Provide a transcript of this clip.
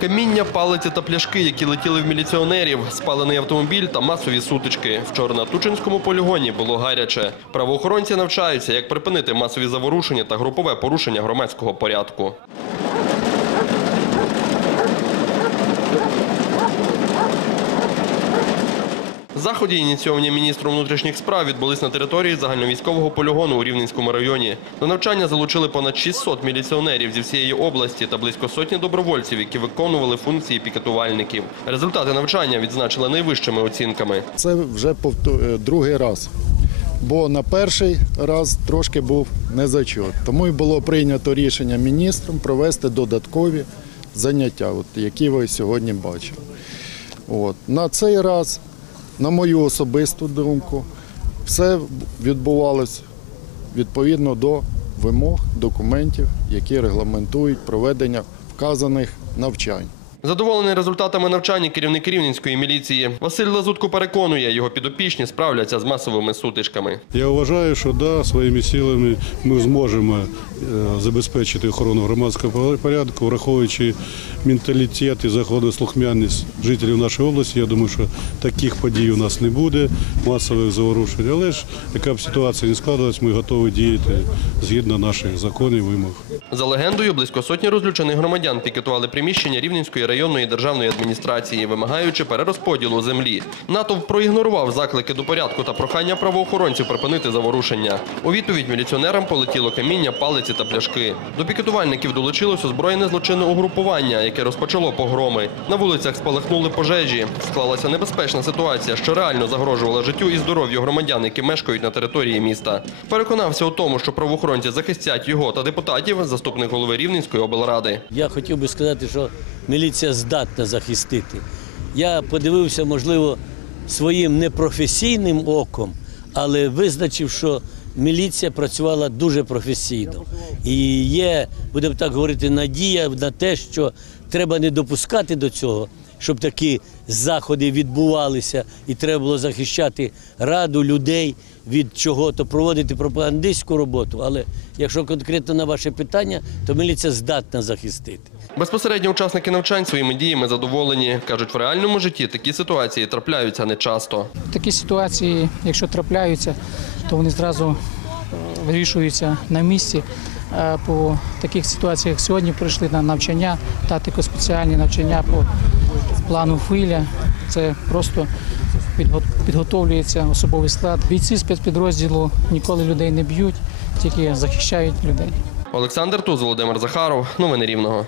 Каміння, палиці та пляшки, які летіли в міліціонерів, спалений автомобіль та масові сутички. Вчора на Тучинському полігоні було гаряче. Правоохоронці навчаються, як припинити масові заворушення та групове порушення громадського порядку. Заходи, ініційовані міністром внутрішніх справ, відбулись на території загальновійськового полігону у Рівненському районі. До навчання залучили понад 600 міліціонерів зі всієї області та близько сотні добровольців, які виконували функції пікетувальників. Результати навчання відзначили найвищими оцінками. Це вже е, другий раз. Бо на перший раз трошки був незачот. Тому і було прийнято рішення міністром провести додаткові заняття, от, які ви сьогодні бачили. От. На цей раз, на мою особисту думку, все відбувалося відповідно до вимог документів, які регламентують проведення вказаних навчань. Задоволений результатами навчання керівник рівненської міліції Василь Лазутко переконує, його підопічні справляться з масовими сутичками. Я вважаю, що да, своїми силами ми зможемо е, забезпечити охорону громадського порядку, враховуючи менталітет і заходослухмяність жителів нашої області. Я думаю, що таких подій у нас не буде, масових заворушень. Але ж яка б ситуація не складалась, ми готові діяти згідно наших законів і вимог. За легендою, близько сотні розлючених громадян пікетували приміщення Рівненської районної державної адміністрації, вимагаючи перерозподілу землі. Натовп проігнорував заклики до порядку та прохання правоохоронців припинити заворушення. У відповідь міліціонерам полетіло каміння, палиці та пляшки. До пікетувальників долучилось озброєне злочинне угрупування, яке розпочало погроми. На вулицях спалахнули пожежі. Склалася небезпечна ситуація, що реально загрожувала життю і здоров'ю громадян, які мешкають на території міста. Переконався у тому, що правоохоронці захистять його та депутатів, заступник голови Рівненської облради. Я хотів би сказати, що міліція здатна захистити. Я подивився, можливо, своїм непрофесійним оком, але визначив, що міліція працювала дуже професійно. І є, будемо так говорити, надія на те, що треба не допускати до цього, щоб такі заходи відбувалися, і треба було захищати раду людей від чого-то, проводити пропагандистську роботу. Але якщо конкретно на ваше питання, то міліція здатна захистити. Безпосередньо учасники навчань своїми діями задоволені. Кажуть, в реальному житті такі ситуації трапляються нечасто. Такі ситуації, якщо трапляються, то вони зразу е, вирішуються на місці. Е, По таких ситуаціях сьогодні прийшли на навчання, тактико-спеціальні навчання по плану хвиля. Це просто підготовлюється особовий склад. Бійці спецпідрозділу ніколи людей не б'ють, тільки захищають людей. Олександр Туз, Володимир Захаров. Новини Рівного.